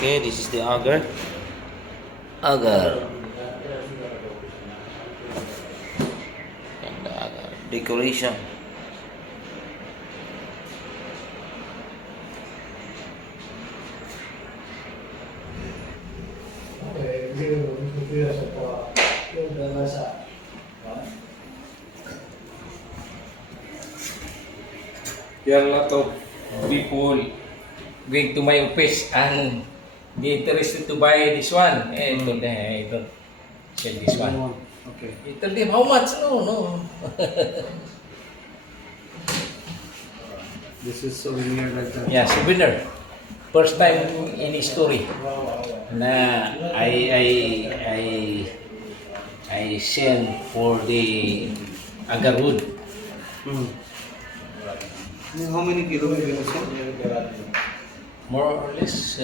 Okay, this is the agar. Agar. And the agar. Decoration. There are a lot of people going to my office and be interested to buy this one. I told them, I don't sell this one. Okay. I told them, how much? No. This is souvenir like that. Yeah, souvenir. First time in history na I send for the agarwood. How many kilo may be this one? More or less